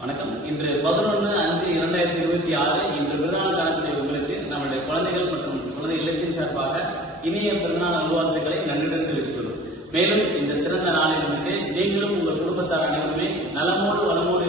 வணக்கம். இன்று 11/5/2026 இன்று பிறந்தநாள் காணக்கூடிய உங்களுக்கு நம்முடைய குழந்தைகள் மற்றும் குழந்தை இல்லத்தின் சார்பாக இனிய பிறந்தநாள் நல்வாழ்த்துக்களை நன்றியுடன் தெரிவித்துள்ளோம். மேலும் இந்த சிறந்த நாளில் நீங்களும் உங்கள் குடும்பத்தார் அனைவருமே நலமோடு வளமோடு